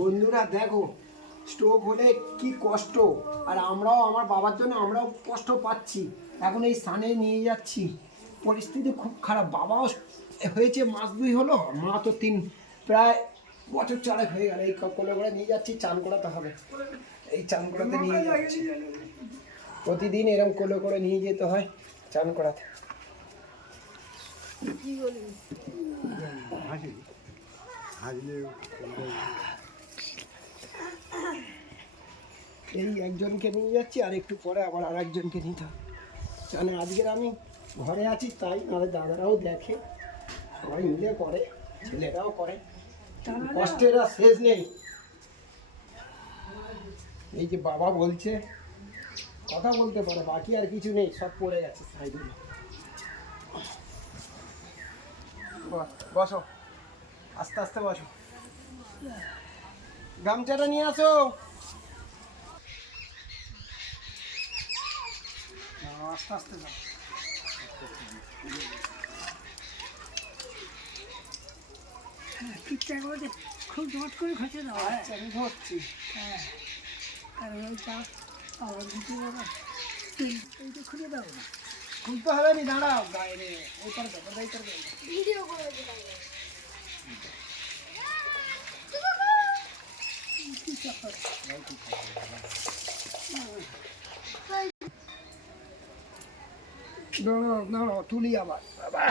বন্ধুরা দেখো, স্ট্রোক হলে কি কষ্ট, আর আমরাও আমার বাবার জন্য আমরাও কষ্ট পাচ্ছি। এখন এই স্থানে নিয়ে যাচ্ছি, পরিস্থিতি খুব খারাপ। বাবাও হয়েছে মাস 2 হলো, মা তো প্রায় বছর 4 হয়ে গেল। এই কোলে করে নিয়ে যাচ্ছি, চান করাতে হবে। এই চান করাতে নিয়ে যাচ্ছি, প্রতিদিন এরকম কোলে করে নিয়ে যেতে হয় চান করাতে। এই একজনকে নিয়ে যাচ্ছি, আর একটু পরে আবার আর একজনকে নিতে হবে। মানে আজকের আমি ঘরে আছি তাই, নাহলে দাদারাও দেখে, সবাই মিলে করে, ছেলেরাও করে, কষ্টের আর শেষ নেই। এই যে বাবা বলছে, কথা বলতে পারে, বাকি আর কিছু নেই, সব পড়ে গেছে সাইডগুলো। বসো, আস্তে আস্তে বসো, গামছাটা নিয়ে আসো। আস্তে আস্তে যাও। ঠিকঠাক করে খুব জট করে ঘষে দাও। হ্যাঁ আমি ধরছি। হ্যাঁ, কারণ ওইটা আবার দিতে পারো, এইটা খুলে দাও না। খুলতে হবে নি, দাঁড়াও, বাইরে এইটার ব্যাপার, এইটার ভিডিও করে দিলাম। কি চাপা দাঁড়াও দাঁড়াও, তুলি আবার বাবা।